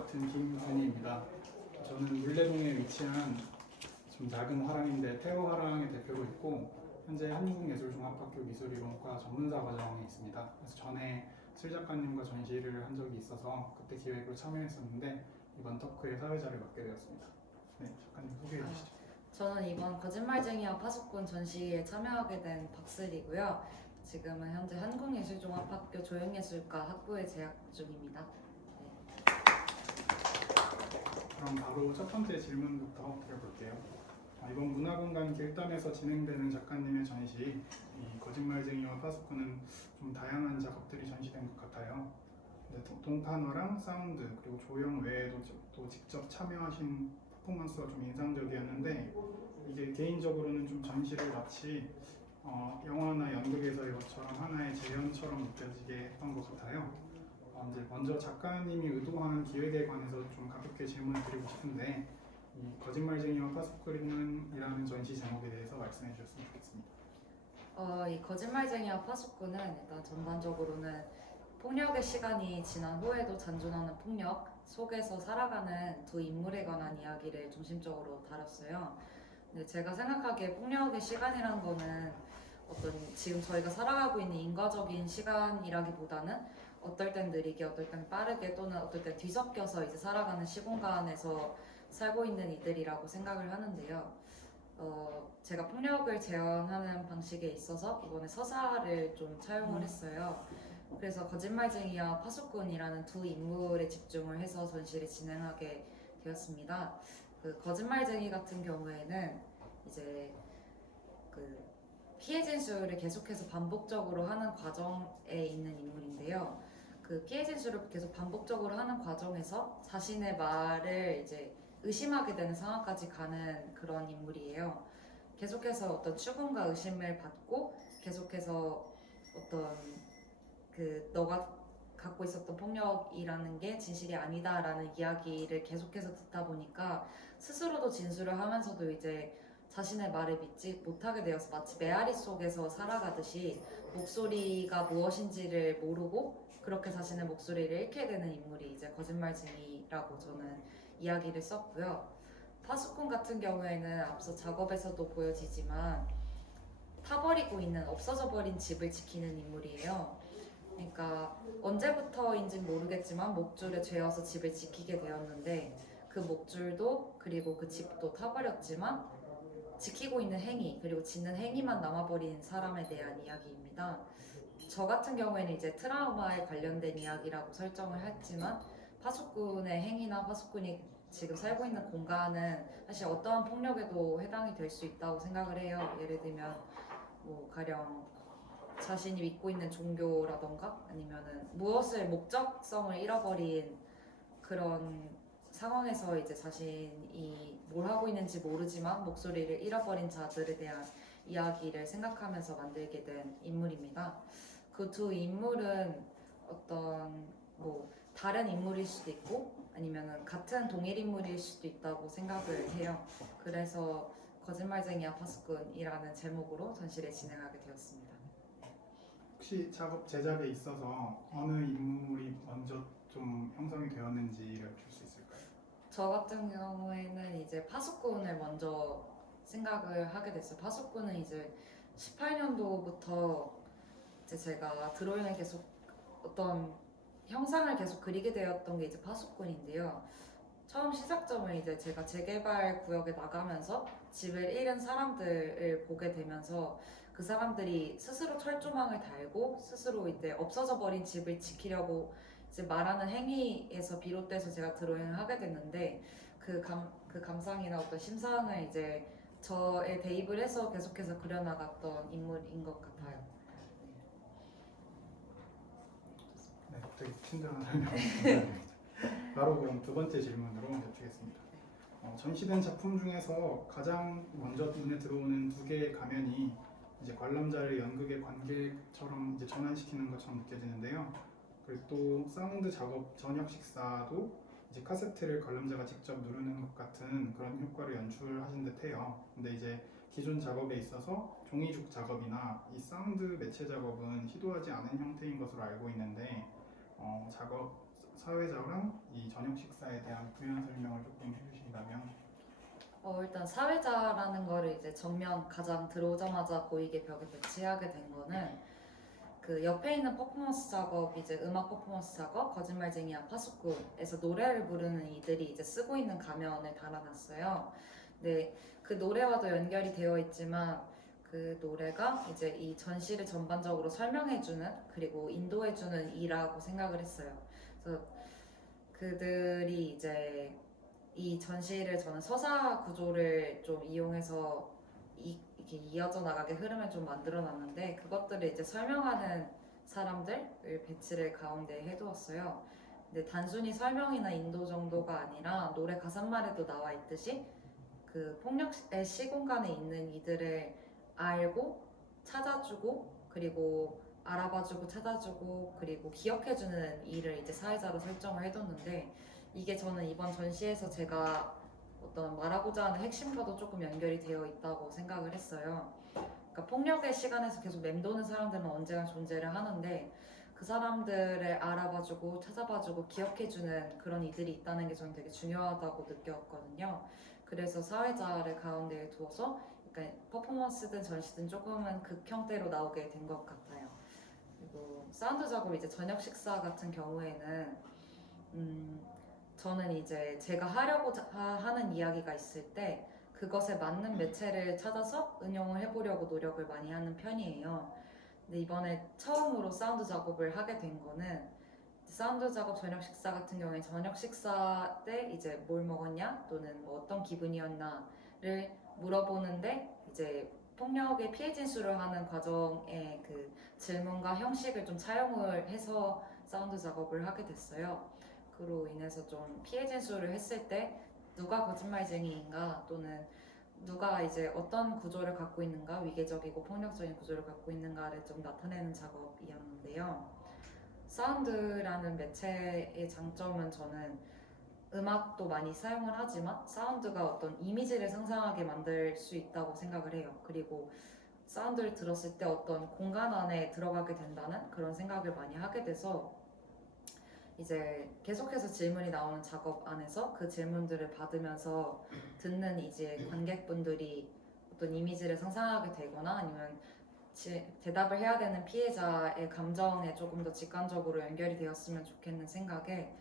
맡은 김준희입니다. 저는 물레동에 위치한 좀 작은 화랑인데 태호 화랑의 대표로 있고 현재 한국예술종합학교 미술이론과 전문사 과정에 있습니다. 그래서 전에 슬 작가님과 전시를 한 적이 있어서 그때 기획으로 참여했었는데 이번 터크의 사회자를 맡게 되었습니다. 네, 작가님 소개해 주시죠. 저는 이번 거짓말쟁이와 파수꾼 전시에 참여하게 된 박슬이고요. 지금은 현재 한국예술종합학교 조형예술과 학부에 재학 중입니다. 그럼 바로 첫 번째 질문부터 드려볼게요. 이번 문화공간 길담에서 진행되는 작가님의 전시, 이 거짓말쟁이와 파수꾼은 좀 다양한 작업들이 전시된 것 같아요. 동판화랑 사운드 그리고 조형 외에도 또 직접 참여하신 퍼포먼스가 좀 인상적이었는데 이게 개인적으로는 좀 전시를 마치 영화나 연극에서의 것처럼 하나의 재현처럼 느껴지게 했던 것 같아요. 이제 먼저 작가님이 의도한 기획에 관해서 좀 가볍게 질문을 드리고 싶은데 이 거짓말쟁이와 파수꾼이라는 전시 제목에 대해서 말씀해 주셨으면 좋겠습니다. 이 거짓말쟁이와 파수꾼은 일단 전반적으로는 폭력의 시간이 지난 후에도 잔존하는 폭력 속에서 살아가는 두 인물에 관한 이야기를 중심적으로 다뤘어요. 근데 제가 생각하기에 폭력의 시간이라는 거는 어떤 지금 저희가 살아가고 있는 인과적인 시간이라기보다는 어떨 땐 느리게, 어떨 땐 빠르게, 또는 어떨 땐 뒤섞여서 이제 살아가는 시공간에서 살고 있는 이들이라고 생각을 하는데요. 제가 폭력을 재현하는 방식에 있어서 이번에 서사를 좀 차용을 했어요. 그래서 거짓말쟁이와 파수꾼이라는 두 인물에 집중을 해서 전시를 진행하게 되었습니다. 그 거짓말쟁이 같은 경우에는 이제 그 피해 진술을 계속해서 반복적으로 하는 과정에 있는 인물인데요. 그 피해 진술을 계속 반복적으로 하는 과정에서 자신의 말을 이제 의심하게 되는 상황까지 가는 그런 인물이에요. 계속해서 어떤 추궁과 의심을 받고 계속해서 어떤 그 너가 갖고 있었던 폭력이라는 게 진실이 아니다라는 이야기를 계속해서 듣다 보니까 스스로도 진술을 하면서도 이제 자신의 말을 믿지 못하게 되어서 마치 메아리 속에서 살아가듯이 목소리가 무엇인지를 모르고 그렇게 자신의 목소리를 잃게 되는 인물이 이제 거짓말쟁이라고 저는 이야기를 썼고요. 파수꾼 같은 경우에는 앞서 작업에서도 보여지지만 타버리고 있는 없어져 버린 집을 지키는 인물이에요. 그러니까 언제부터인지는 모르겠지만 목줄에 죄어서 집을 지키게 되었는데 그 목줄도 그리고 그 집도 타버렸지만 지키고 있는 행위 그리고 짓는 행위만 남아버린 사람에 대한 이야기입니다. 저 같은 경우에는 이제 트라우마에 관련된 이야기라고 설정을 했지만 파수꾼의 행위나 파수꾼이 지금 살고 있는 공간은 사실 어떠한 폭력에도 해당이 될 수 있다고 생각을 해요. 예를 들면 뭐 가령 자신이 믿고 있는 종교라던가 아니면은 무엇을 목적성을 잃어버린 그런 상황에서 이제 자신이 뭘 하고 있는지 모르지만 목소리를 잃어버린 자들에 대한 이야기를 생각하면서 만들게 된 인물입니다. 그 두 인물은 어떤 뭐 다른 인물일 수도 있고 아니면은 같은 동일 인물일 수도 있다고 생각을 해요. 그래서 거짓말쟁이와 파수꾼이라는 제목으로 전시를 진행하게 되었습니다. 혹시 작업 제작에 있어서 어느 인물이 먼저 좀 형성이 되었는지를 줄 수 있을까요? 저 같은 경우에는 이제 파수꾼을 먼저 생각을 하게 됐어요. 파수꾼은 이제 18년도부터 이제 제가 드로잉을 계속 어떤 형상을 계속 그리게 되었던 게 이제 파수꾼인데요. 처음 시작점을 이제 제가 재개발 구역에 나가면서 집을 잃은 사람들을 보게 되면서 그 사람들이 스스로 철조망을 달고 스스로 이제 없어져 버린 집을 지키려고 이제 말하는 행위에서 비롯돼서 제가 드로잉을 하게 됐는데 그 감상이나 어떤 심상을 이제 저에 대입을 해서 계속해서 그려나갔던 인물인 것 같아요. 네, 되게 친절한 설명 감사드립니다. 바로 그럼 두 번째 질문으로 여쭈겠습니다. 전시된 작품 중에서 가장 먼저 눈에 들어오는 두 개의 가면이 이제 관람자를 연극의 관객처럼 이제 전환시키는 것처럼 느껴지는데요. 그리고 또 사운드 작업 저녁 식사도 이제 카세트를 관람자가 직접 누르는 것 같은 그런 효과를 연출하신 듯해요. 근데 이제 기존 작업에 있어서 종이죽 작업이나 이 사운드 매체 작업은 시도하지 않은 형태인 것으로 알고 있는데 작업 사회자랑 이 저녁 식사에 대한 부연 설명을 조금 해주신다면. 일단 사회자라는 거를 이제 정면 가장 들어오자마자 보이게 벽에 배치하게 된 거는 그 옆에 있는 퍼포먼스 작업, 이제 음악 퍼포먼스 작업, 거짓말쟁이와 파수꾼에서 노래를 부르는 이들이 이제 쓰고 있는 가면을 달아놨어요. 근데 그 노래와도 연결이 되어 있지만 그 노래가 이제 이 전시를 전반적으로 설명해주는 그리고 인도해주는 이라고 생각을 했어요. 그래서 그들이 이제 이 전시를 저는 서사 구조를 좀 이용해서 이렇게 이어져 나가게 흐름을 좀 만들어 놨는데 그것들을 이제 설명하는 사람들을 배치를 가운데 해두었어요. 근데 단순히 설명이나 인도 정도가 아니라 노래 가사말에도 나와 있듯이 그 폭력의 시공간에 있는 이들을 알고 찾아주고 그리고 알아봐주고 찾아주고 그리고 기억해주는 일을 이제 사회자로 설정을 해뒀는데 이게 저는 이번 전시에서 제가 어떤 말하고자 하는 핵심과도 조금 연결이 되어 있다고 생각을 했어요. 그러니까 폭력의 시간에서 계속 맴도는 사람들은 언제나 존재를 하는데 그 사람들을 알아봐주고 찾아봐주고 기억해주는 그런 이들이 있다는 게 저는 되게 중요하다고 느꼈거든요. 그래서 사회자를 가운데에 두어서 그러니까 퍼포먼스든 전시든 조금은 극형태로 나오게 된 것 같아요. 그리고 사운드 작업 이제 저녁 식사 같은 경우에는 저는 이제 제가 하려고 하는 이야기가 있을 때 그것에 맞는 매체를 찾아서 응용을 해보려고 노력을 많이 하는 편이에요. 근데 이번에 처음으로 사운드 작업을 하게 된 거는 사운드 작업 저녁 식사 같은 경우에 저녁 식사 때 이제 뭘 먹었냐 또는 뭐 어떤 기분이었나를 물어보는데 이제 폭력의 피해 진술을 하는 과정의 그 질문과 형식을 좀 차용을 해서 사운드 작업을 하게 됐어요. 그로 인해서 좀 피해 진술을 했을 때 누가 거짓말쟁이인가 또는 누가 이제 어떤 구조를 갖고 있는가 위계적이고 폭력적인 구조를 갖고 있는가를 좀 나타내는 작업이었는데요. 사운드라는 매체의 장점은 저는 음악도 많이 사용을 하지만 사운드가 어떤 이미지를 상상하게 만들 수 있다고 생각을 해요. 그리고 사운드를 들었을 때 어떤 공간 안에 들어가게 된다는 그런 생각을 많이 하게 돼서 이제 계속해서 질문이 나오는 작업 안에서 그 질문들을 받으면서 듣는 이제 관객분들이 어떤 이미지를 상상하게 되거나 아니면 대답을 해야 되는 피해자의 감정에 조금 더 직관적으로 연결이 되었으면 좋겠는 생각에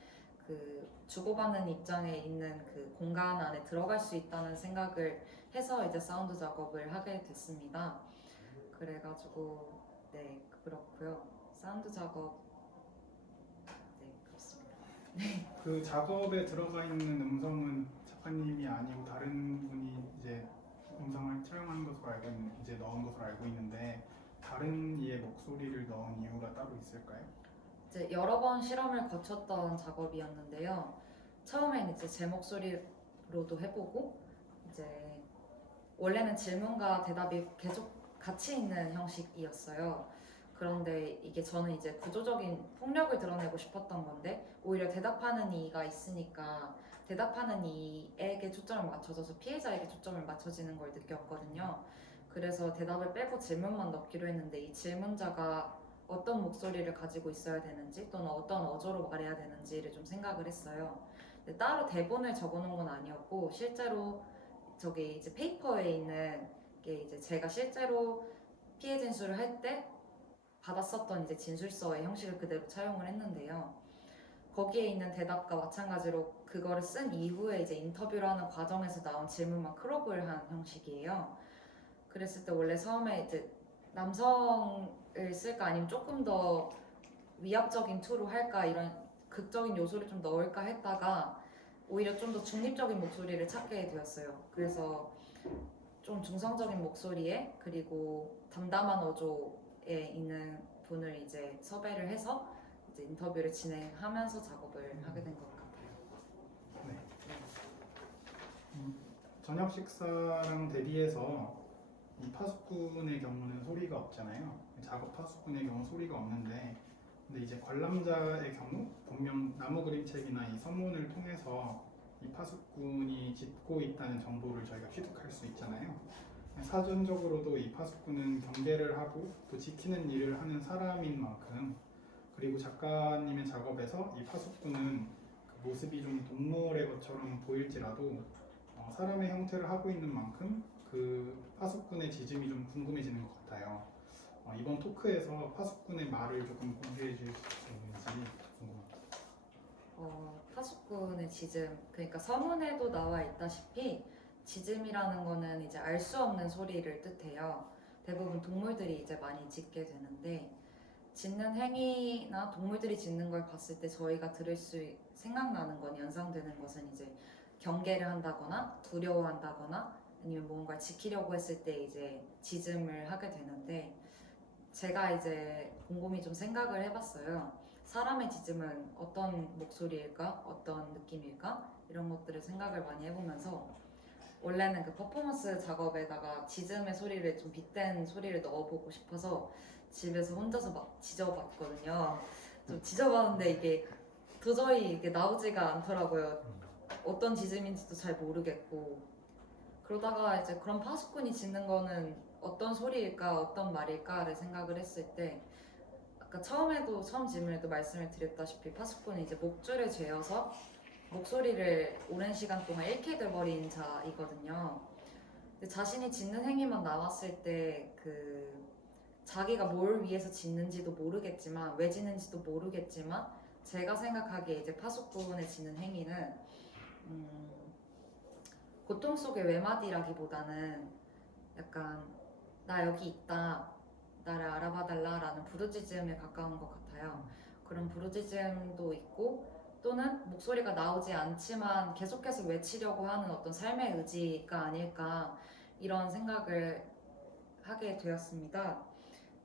그 주고받는 입장에 있는 그 공간 안에 들어갈 수 있다는 생각을 해서 이제 사운드 작업을 하게 됐습니다. 그래가지고 네 그렇고요. 사운드 작업 네 그렇습니다. 그 작업에 들어가 있는 음성은 작가님이 아니고 다른 분이 이제 음성을 촬영한 것으로 알고 있는 이제 넣은 것으로 알고 있는데 다른 이의 목소리를 넣은 이유가 따로 있을까요? 이제 여러 번 실험을 거쳤던 작업이었는데요. 처음엔 이제 제 목소리로도 해보고 이제 원래는 질문과 대답이 계속 같이 있는 형식이었어요. 그런데 이게 저는 이제 구조적인 폭력을 드러내고 싶었던 건데 오히려 대답하는 이가 있으니까 대답하는 이에게 초점을 맞춰져서 피해자에게 초점을 맞춰지는 걸 느꼈거든요. 그래서 대답을 빼고 질문만 넣기로 했는데 이 질문자가 어떤 목소리를 가지고 있어야 되는지 또는 어떤 어조로 말해야 되는지를 좀 생각을 했어요. 근데 따로 대본을 적어놓은 건 아니었고 실제로 저기 이제 페이퍼에 있는 게 이제 제가 실제로 피해 진술을 할 때 받았었던 이제 진술서의 형식을 그대로 차용을 했는데요. 거기에 있는 대답과 마찬가지로 그거를 쓴 이후에 이제 인터뷰를 하는 과정에서 나온 질문만 크롭을 한 형식이에요. 그랬을 때 원래 처음에 이제 남성을 쓸까 아니면 조금 더 위압적인 투로 할까 이런 극적인 요소를 좀 넣을까 했다가 오히려 좀 더 중립적인 목소리를 찾게 되었어요. 그래서 좀 중성적인 목소리에 그리고 담담한 어조에 있는 분을 이제 섭외를 해서 이제 인터뷰를 진행하면서 작업을 하게 된 것 같아요. 네. 저녁 식사랑 대비해서 이 파수꾼의 경우는 소리가 없잖아요. 작업 파수꾼의 경우 소리가 없는데, 근데 이제 관람자의 경우 분명 나무 그림책이나 이 서문을 통해서 이 파수꾼이 짖고 있다는 정보를 저희가 취득할 수 있잖아요. 사전적으로도 이 파수꾼은 경계를 하고 또 지키는 일을 하는 사람인 만큼 그리고 작가님의 작업에서 이 파수꾼은 그 모습이 좀 동물의 것처럼 보일지라도 사람의 형태를 하고 있는 만큼 그 파수꾼의 지짐이 좀 궁금해지는 것 같아요. 이번 토크에서 파수꾼의 말을 조금 공개해 주실 수 있는지 궁금합니다. 파수꾼의 지즘, 그러니까 서문에도 나와 있다시피 지즘이라는 거는 이제 알 수 없는 소리를 뜻해요. 대부분 동물들이 이제 많이 짖게 되는데 짖는 행위나 동물들이 짖는 걸 봤을 때 저희가 들을 수 생각나는 건 연상되는 것은 이제 경계를 한다거나 두려워한다거나 아니면 뭔가를 지키려고 했을 때 이제 짖음을 하게 되는데 제가 이제 곰곰이 좀 생각을 해봤어요. 사람의 짖음은 어떤 목소리일까? 어떤 느낌일까? 이런 것들을 생각을 많이 해보면서 원래는 그 퍼포먼스 작업에다가 짖음의 소리를 좀 빗댄 소리를 넣어보고 싶어서 집에서 혼자서 막 짖어봤거든요. 좀 짖어봤는데 이게 도저히 이게 나오지가 않더라고요. 어떤 짖음인지도 잘 모르겠고 그러다가 이제 그런 파수꾼이 짖는 거는 어떤 소리일까, 어떤 말일까를 생각을 했을 때 아까 처음 질문에도 말씀을 드렸다시피 파수꾼은 이제 목줄을 죄어서 목소리를 오랜 시간 동안 잃게 돼버린 자이거든요. 근데 자신이 짖는 행위만 나왔을 때 그 자기가 뭘 위해서 짖는지도 모르겠지만 왜 짖는지도 모르겠지만 제가 생각하기에 이제 파수꾼의 짖는 행위는 고통 속의 외마디라기보다는 약간 나 여기 있다 나를 알아봐 달라라는 부르짖음에 가까운 것 같아요. 그런 부르짖음도 있고 또는 목소리가 나오지 않지만 계속해서 외치려고 하는 어떤 삶의 의지가 아닐까 이런 생각을 하게 되었습니다.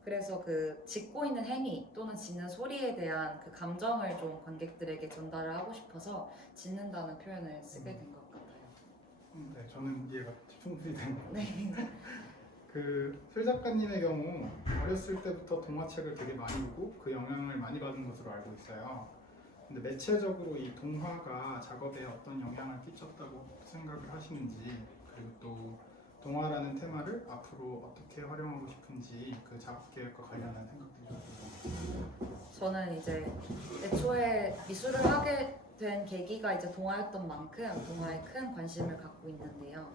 그래서 그 짖고 있는 행위 또는 짖는 소리에 대한 그 감정을 좀 관객들에게 전달을 하고 싶어서 짖는다는 표현을 쓰게 된 것 같아요. 네, 저는 이해가 충분히 되는 것 같아요. 네. 그 작가님의 경우 어렸을 때부터 동화책을 되게 많이 보고 그 영향을 많이 받은 것으로 알고 있어요. 근데 매체적으로 이 동화가 작업에 어떤 영향을 끼쳤다고 생각을 하시는지 그리고 또 동화라는 테마를 앞으로 어떻게 활용하고 싶은지 그 작업 계획과 관련한 생각들이 좀 궁금합니다. 저는 이제 애초에 미술을 하게 된 계기가 이제 동화였던 만큼 동화에 큰 관심을 갖고 있는데요.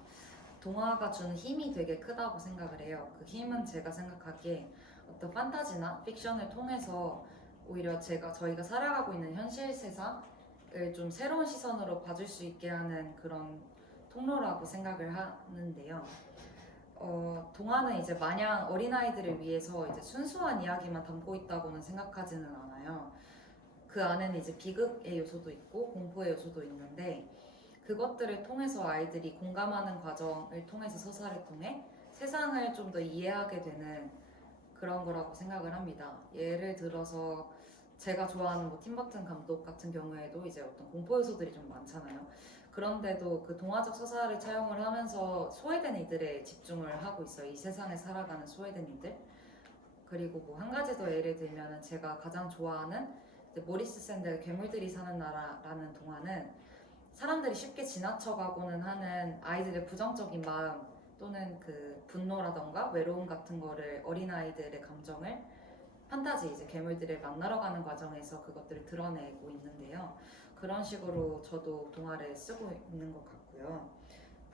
동화가 주는 힘이 되게 크다고 생각을 해요. 그 힘은 제가 생각하기에 어떤 판타지나 픽션을 통해서 오히려 저희가 살아가고 있는 현실 세상을 좀 새로운 시선으로 봐줄 수 있게 하는 그런 통로라고 생각을 하는데요. 동화는 이제 마냥 어린아이들을 위해서 이제 순수한 이야기만 담고 있다고는 생각하지는 않아요. 그 안에는 이제 비극의 요소도 있고 공포의 요소도 있는데 그것들을 통해서 아이들이 공감하는 과정을 통해서 서사를 통해 세상을 좀 더 이해하게 되는 그런 거라고 생각을 합니다. 예를 들어서 제가 좋아하는 뭐 팀버튼 감독 같은 경우에도 이제 어떤 공포 요소들이 좀 많잖아요. 그런데도 그 동화적 서사를 차용을 하면서 소외된 이들에 집중을 하고 있어요. 이 세상에 살아가는 소외된 이들. 그리고 뭐 한 가지 더 예를 들면은 제가 가장 좋아하는 모리스 샌델 괴물들이 사는 나라라는 동화는 사람들이 쉽게 지나쳐가고는 하는 아이들의 부정적인 마음 또는 그 분노라던가 외로움 같은 거를 어린아이들의 감정을 판타지 이제 괴물들을 만나러 가는 과정에서 그것들을 드러내고 있는데요. 그런 식으로 저도 동화를 쓰고 있는 것 같고요.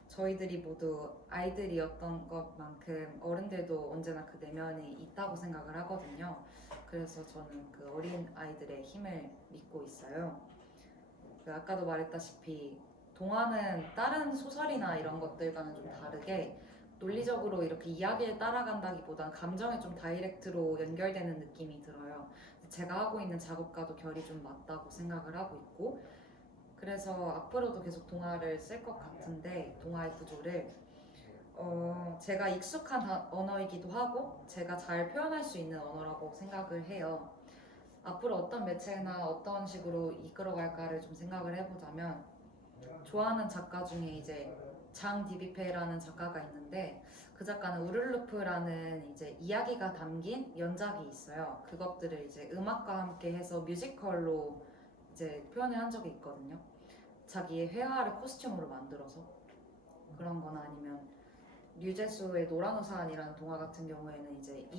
저희들이 모두 아이들이었던 것만큼 어른들도 언제나 그 내면이 있다고 생각을 하거든요. 그래서 저는 그 어린 아이들의 힘을 믿고 있어요. 그 아까도 말했다시피 동화는 다른 소설이나 이런 것들과는 좀 다르게 논리적으로 이렇게 이야기를 따라간다기보단 감정에 좀 다이렉트로 연결되는 느낌이 들어요. 제가 하고 있는 작업과도 결이 좀 맞다고 생각을 하고 있고 그래서 앞으로도 계속 동화를 쓸 것 같은데 동화의 구조를 제가 익숙한 언어이기도 하고 제가 잘 표현할 수 있는 언어라고 생각을 해요. 앞으로 어떤 매체나 어떤 식으로 이끌어갈까를 좀 생각을 해보자면 좋아하는 작가 중에 이제 장 디비페라는 작가가 있는데 그 작가는 우르르프라는 이제 이야기가 담긴 연작이 있어요. 그것들을 이제 음악과 함께 해서 뮤지컬로 이제 표현을 한 적이 있거든요. 자기의 회화를 코스튬으로 만들어서 그런 거나 아니면 류제수의 노란 우산이라는 동화 같은 경우에는 이제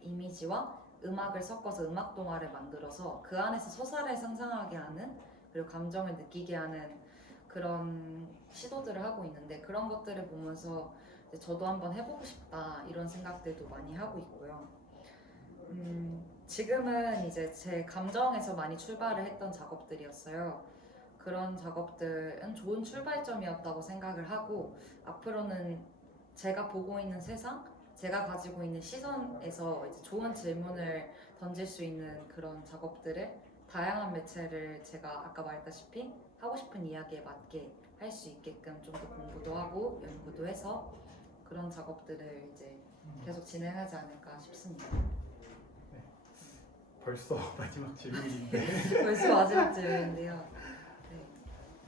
이미지와 음악을 섞어서 음악 동화를 만들어서 그 안에서 서사를 상상하게 하는 그리고 감정을 느끼게 하는 그런 시도들을 하고 있는데 그런 것들을 보면서 이제 저도 한번 해보고 싶다 이런 생각들도 많이 하고 있고요. 지금은 이제 제 감정에서 많이 출발을 했던 작업들이었어요. 그런 작업들은 좋은 출발점이었다고 생각을 하고 앞으로는 제가 보고 있는 세상, 제가 가지고 있는 시선에서 이제 좋은 질문을 던질 수 있는 그런 작업들을 다양한 매체를 제가 아까 말했다시피 하고 싶은 이야기에 맞게 할 수 있게끔 좀 더 공부도 하고 연구도 해서 그런 작업들을 이제 계속 진행하지 않을까 싶습니다. 벌써 마지막 질문인데 벌써 마지막 질문인데요. 네.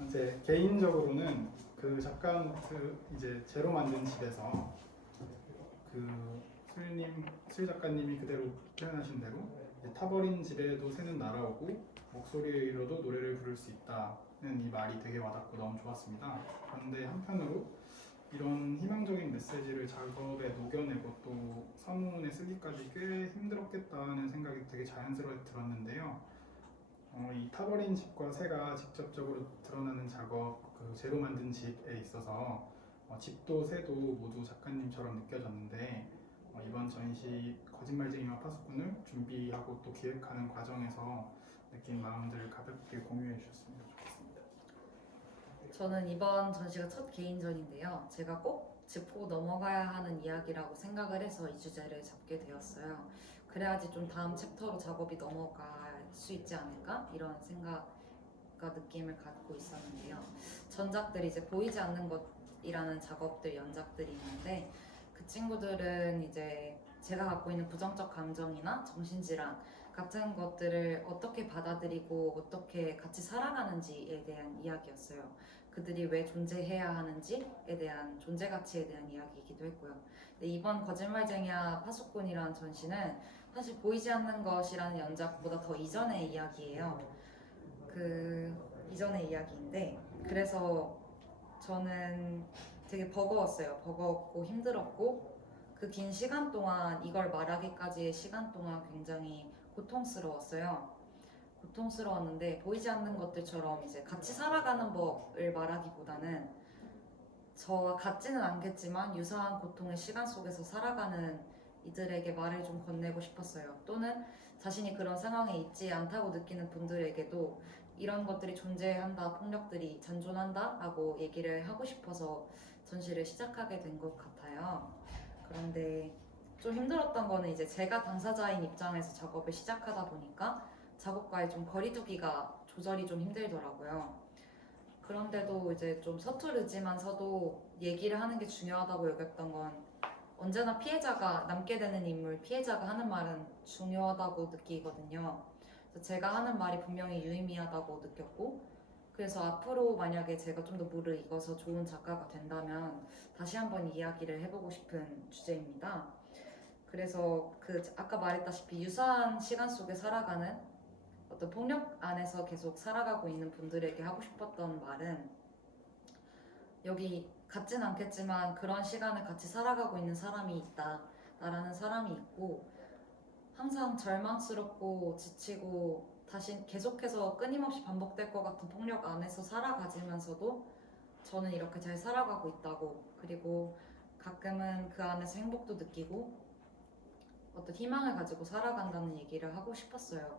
이제 개인적으로는 그 작가 노트 이제 제로 만든 집에서 그 술 작가님이 그대로 표현하신 대로 이제 타버린 집에도 새는 날아오고 목소리로도 노래를 부를 수 있다는 이 말이 되게 와닿고 너무 좋았습니다. 그런데 한편으로 이런 희망적인 메시지를 작업에 녹여내고 또 서문에 쓰기까지 꽤 힘들었겠다는 생각이 되게 자연스럽게 들었는데요. 이 타버린 집과 새가 직접적으로 드러나는 작업, 그 제로 만든 집에 있어서 집도 새도 모두 작가님처럼 느껴졌는데 이번 전시 거짓말쟁이와 파수꾼을 준비하고 또 기획하는 과정에서 느낀 마음들을 가볍게 공유해 주셨으면 좋겠습니다. 저는 이번 전시가 첫 개인전인데요. 제가 꼭 짚고 넘어가야 하는 이야기라고 생각을 해서 이 주제를 잡게 되었어요. 그래야지 좀 다음 챕터로 작업이 넘어갈 수 있지 않을까? 이런 생각과 느낌을 갖고 있었는데요. 전작들이 이제 보이지 않는 것이라는 작업들, 연작들이 있는데 그 친구들은 이제 제가 갖고 있는 부정적 감정이나 정신질환 같은 것들을 어떻게 받아들이고 어떻게 같이 살아가는지에 대한 이야기였어요. 그들이 왜 존재해야 하는지에 대한 존재 가치에 대한 이야기이기도 했고요. 근데 이번 거짓말쟁이와 파수꾼이라는 전시는 사실 보이지 않는 것이라는 연작보다 더 이전의 이야기예요. 그 이전의 이야기인데 그래서 저는 되게 버거웠어요. 버거웠고 힘들었고 그 긴 시간 동안 이걸 말하기까지의 시간 동안 굉장히 고통스러웠어요. 고통스러웠는데 보이지 않는 것들처럼 이제 같이 살아가는 법을 말하기보다는 저와 같지는 않겠지만 유사한 고통의 시간 속에서 살아가는 이들에게 말을 좀 건네고 싶었어요. 또는 자신이 그런 상황에 있지 않다고 느끼는 분들에게도 이런 것들이 존재한다, 폭력들이 잔존한다 라고 얘기를 하고 싶어서 전시를 시작하게 된 것 같아요. 그런데 좀 힘들었던 거는 이제 제가 당사자인 입장에서 작업을 시작하다 보니까 작업과의 좀 거리두기가 조절이 좀 힘들더라고요. 그런데도 이제 좀 서투르지만서도 얘기를 하는 게 중요하다고 여겼던 건 언제나 피해자가 남게 되는 인물, 피해자가 하는 말은 중요하다고 느끼거든요. 그래서 제가 하는 말이 분명히 유의미하다고 느꼈고 그래서 앞으로 만약에 제가 좀 더 물을 익어서 좋은 작가가 된다면 다시 한번 이야기를 해보고 싶은 주제입니다. 그래서 그 아까 말했다시피 유사한 시간 속에 살아가는 어떤 폭력 안에서 계속 살아가고 있는 분들에게 하고 싶었던 말은 여기 같진 않겠지만 그런 시간을 같이 살아가고 있는 사람이 있다. 나라는 사람이 있고 항상 절망스럽고 지치고 다시 계속해서 끊임없이 반복될 것 같은 폭력 안에서 살아가지면서도 저는 이렇게 잘 살아가고 있다고 그리고 가끔은 그 안에서 행복도 느끼고 어떤 희망을 가지고 살아간다는 얘기를 하고 싶었어요.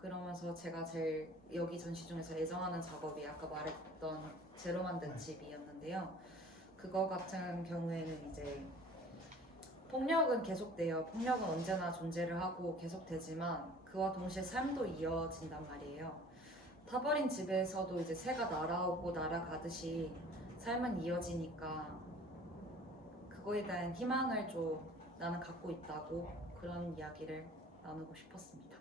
그러면서 제가 제일 여기 전시 중에서 애정하는 작업이 아까 말했던 제로 만든 집이었는데요. 그거 같은 경우에는 이제 폭력은 계속돼요. 폭력은 언제나 존재를 하고 계속되지만 그와 동시에 삶도 이어진단 말이에요. 타버린 집에서도 이제 새가 날아오고 날아가듯이 삶은 이어지니까 그거에 대한 희망을 좀 나는 갖고 있다고 그런 이야기를 나누고 싶었습니다.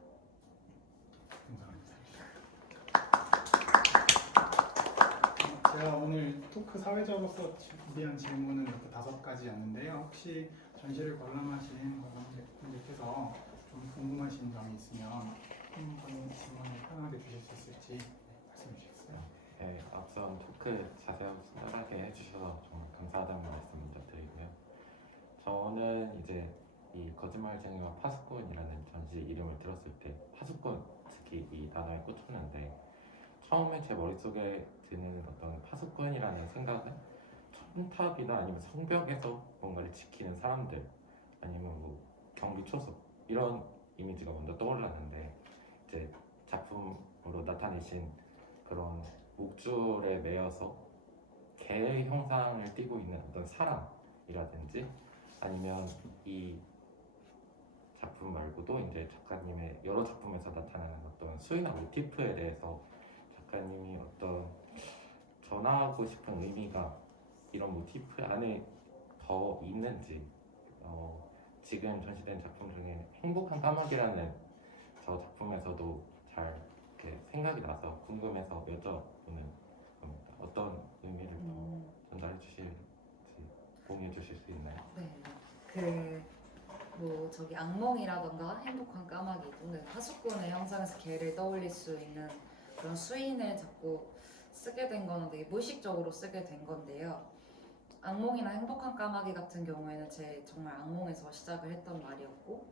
감사합니다. 제가 오늘 토크 사회자로서 준비한 질문은 이렇게 5가지였는데요. 혹시 전시를 관람하신 분들께서 좀 궁금하신 점이 있으면 한번 질문을 편하게 주실 수 있을지 말씀해 주시겠어요? 네, 앞선 토크 자세하고 친절하게 해주셔서 정말 감사하다는 말씀 먼저 드리고요. 저는 이제 이 거짓말쟁이와 파수꾼이라는 전시 이름을 들었을 때 파수꾼 특히 이 단어에 꽂혔는데 처음에 제 머릿속에 드는 어떤 파수꾼이라는 생각은 첨탑이나 아니면 성벽에서 뭔가를 지키는 사람들 아니면 뭐 경비 초소 이런 이미지가 먼저 떠올랐는데 이제 작품으로 나타내신 그런 목줄에 매여서 개 형상을 띠고 있는 어떤 사람이라든지 아니면 이 작품 말고도 이제 작가님의 여러 작품에서 나타나는 어떤 수위나 모티프에 대해서 작가님이 어떤 전하고 싶은 의미가 이런 모티프 안에 더 있는지 지금 전시된 작품 중에 행복한 까마귀라는 저 작품에서도 잘 이렇게 생각이 나서 궁금해서 여쭤보는 겁니다. 어떤 의미를 더 전달해 주실지 공유해 주실 수 있나요? 네. 뭐 저기 악몽이라던가 행복한 까마귀 또는 파수꾼의 형상에서 개를 떠올릴 수 있는 그런 수인을 자꾸 쓰게 된 거는 되게 무의식적으로 쓰게 된 건데요. 악몽이나 행복한 까마귀 같은 경우에는 제 정말 악몽에서 시작을 했던 말이었고,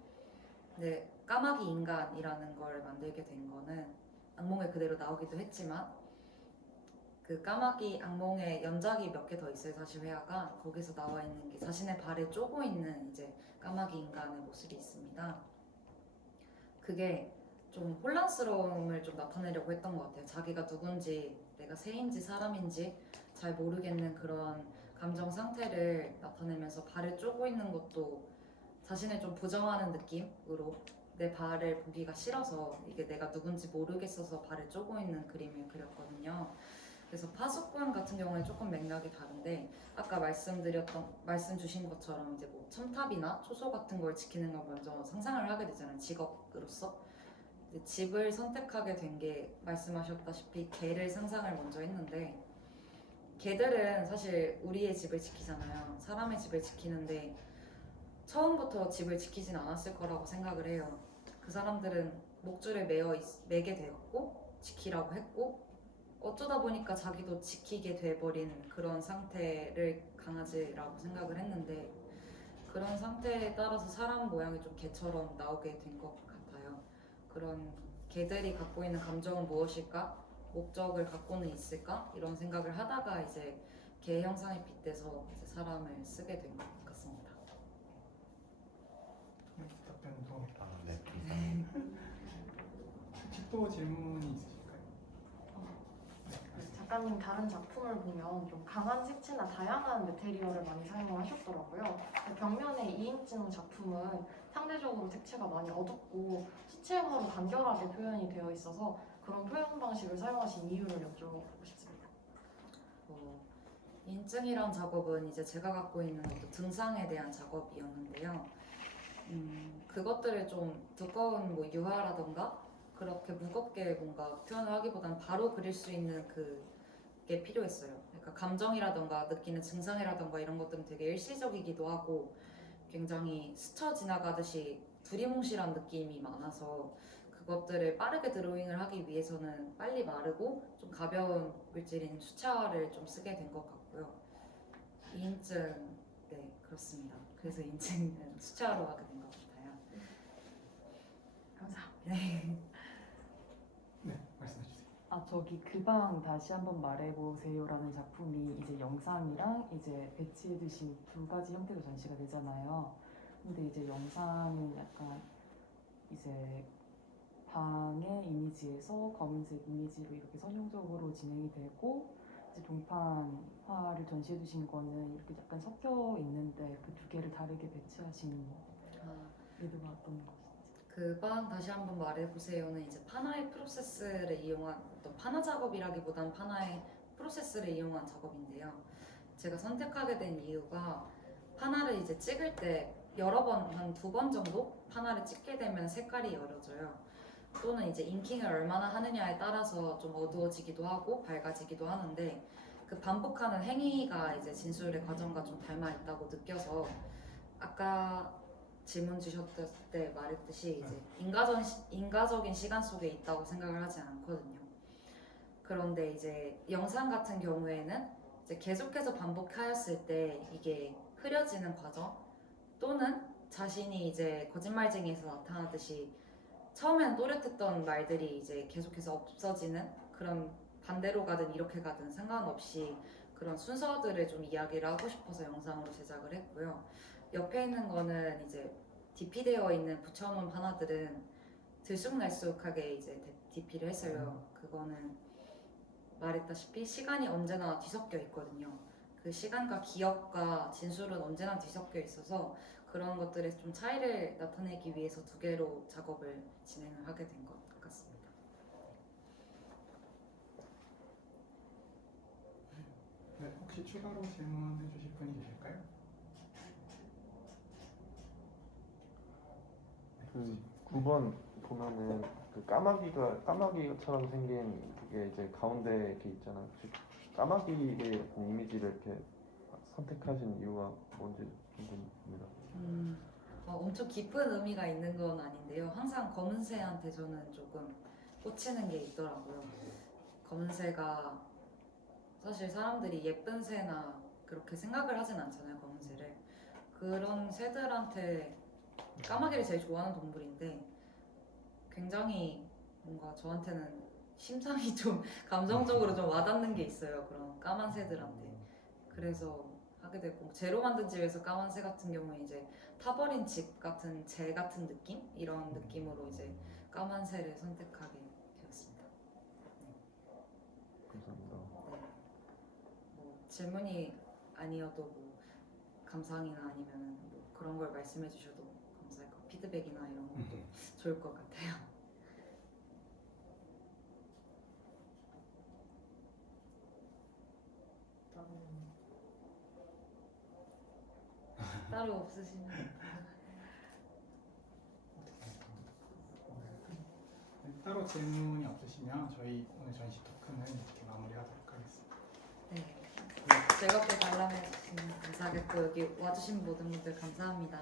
근데 까마귀 인간이라는 걸 만들게 된 거는 악몽에 그대로 나오기도 했지만 그 까마귀 악몽에 연작이 몇 개 더 있어요. 사실 회화가 거기서 나와 있는 게 자신의 발을 쪼고 있는 이제 까마귀 인간의 모습이 있습니다. 그게 좀 혼란스러움을 좀 나타내려고 했던 것 같아요. 자기가 누군지, 내가 새인지 사람인지 잘 모르겠는 그런 감정 상태를 나타내면서 발을 쪼고 있는 것도 자신을 좀 부정하는 느낌으로 내 발을 보기가 싫어서 이게 내가 누군지 모르겠어서 발을 쪼고 있는 그림을 그렸거든요. 그래서 파수꾼 같은 경우는 조금 맥락이 다른데 아까 말씀 주신 것처럼 이제 뭐 첨탑이나 초소 같은 걸 지키는 걸 먼저 상상을 하게 되잖아요. 직업으로서. 이제 집을 선택하게 된 게 말씀하셨다시피 개를 상상을 먼저 했는데 개들은 사실 우리의 집을 지키잖아요. 사람의 집을 지키는데 처음부터 집을 지키진 않았을 거라고 생각을 해요. 그 사람들은 목줄에 매게 되었고 지키라고 했고 어쩌다 보니까 자기도 지키게 돼버린 그런 상태를 강아지라고 생각을 했는데 그런 상태에 따라서 사람 모양이 좀 개처럼 나오게 된 것 같아요. 그런 개들이 갖고 있는 감정은 무엇일까? 목적을 갖고는 있을까? 이런 생각을 하다가 이제 개 형상에 빗대서 이제 사람을 쓰게 된 것 같습니다. 답변도 네, 감사합니다. 혹시 또 질문이 있으실까요? 작가님 다른 작품을 보면 좀 강한 색채나 다양한 매테리얼을 많이 사용을 하셨더라고요. 벽면의 2인칭 작품은 상대적으로 색채가 많이 어둡고 수채화로 간결하게 표현이 되어 있어서 그런 표현 방식을 사용하신 이유를 여쭤보고 싶습니다. 인증이란 작업은 이제 제가 갖고 있는 어떤 등상에 대한 작업이었는데요. 그것들을 좀 두꺼운 뭐 유화라던가 그렇게 무겁게 뭔가 표현을 하기보다는 바로 그릴 수 있는 그게 필요했어요. 그러니까 감정이라던가 느끼는 증상이라던가 이런 것들은 되게 일시적이기도 하고 굉장히 스쳐 지나가듯이 두리뭉실한 느낌이 많아서 그것들을 빠르게 드로잉을 하기 위해서는 빨리 마르고 좀 가벼운 물질인 수채화를 좀 쓰게 된 것 같고요. 2인증, 네, 그렇습니다. 그래서 인증은 수채화로 하게 된 것 같아요. 감사합니다. 네, 말씀해 주세요. 저기 그 방 다시 한번 말해보세요라는 작품이 이제 영상이랑 이제 배치해두신 두 가지 형태로 전시가 되잖아요. 근데 이제 영상은 약간 이제 방의 이미지에서 검은색 이미지로 이렇게 선형적으로 진행이 되고 이제 동판화를 전시해두신 거는 이렇게 약간 섞여 있는데 그 두 개를 다르게 배치하신 의도가 어떤 것인지. 그 방 다시 한번 말해보세요는 이제 파나의 프로세스를 이용한 어떤 파나 작업이라기보단 파나의 프로세스를 이용한 작업인데요. 제가 선택하게 된 이유가 파나를 이제 찍을 때 여러 번, 한 2번 정도 파나를 찍게 되면 색깔이 여려져요. 또는 이제 인킹을 얼마나 하느냐에 따라서 좀 어두워지기도 하고 밝아지기도 하는데 그 반복하는 행위가 이제 진술의 과정과 좀 닮아 있다고 느껴서 아까 질문 주셨을 때 말했듯이 이제 인가적인 시간 속에 있다고 생각을 하지 않거든요. 그런데 이제 영상 같은 경우에는 이제 계속해서 반복하였을 때 이게 흐려지는 과정 또는 자신이 이제 거짓말쟁이에서 나타나듯이 처음에는 또렷했던 말들이 이제 계속해서 없어지는 그런, 반대로 가든 이렇게 가든 상관없이 그런 순서들을 좀 이야기를 하고 싶어서 영상으로 제작을 했고요. 옆에 있는 거는 이제 DP되어 있는 붙여놓은 하나들은 들쑥날쑥하게 이제 DP를 했어요. 그거는 말했다시피 시간이 언제나 뒤섞여 있거든요. 그 시간과 기억과 진술은 언제나 뒤섞여 있어서 그런 것들의 좀 차이를 나타내기 위해서 두 개로 작업을 진행을 하게 된 것 같습니다. 네, 혹시 추가로 질문해 주실 분이 계실까요? 그 9번 보면은 그 까마귀처럼 생긴 그게 이제 가운데 이렇게 있잖아요. 혹시 까마귀의 어떤 이미지를 이렇게 선택하신 이유가 뭔지 궁금합니다. 엄청 깊은 의미가 있는 건 아닌데요. 항상 검은새한테 저는 조금 꽂히는 게 있더라고요. 검은새가 사실 사람들이 예쁜 새나 그렇게 생각을 하진 않잖아요, 검은새를. 그런 새들한테 까마귀를 제일 좋아하는 동물인데 굉장히 뭔가 저한테는 심장이 좀 감정적으로 좀 와닿는 게 있어요. 그런 까만 새들한테. 그래서 하게 됐고, 재로 만든 집에서 까만 새 같은 경우에 이제 타버린 집 같은 재 같은 느낌? 이런 느낌으로 이제 까만 새를 선택하게 되었습니다. 감사합니다. 네. 뭐 질문이 아니어도 뭐 감상이나 아니면 뭐 그런 걸 말씀해 주셔도 감사할 것, 피드백이나 이런 것도 좋을 것 같아요. 따로 없으시면 네, 따로 질문이 없으시면 저희 오늘 전시 토크는 이렇게 마무리하도록 하겠습니다. 네. 즐겁게 관람해 주시면 감사하겠고 여기 와주신 모든 분들 감사합니다.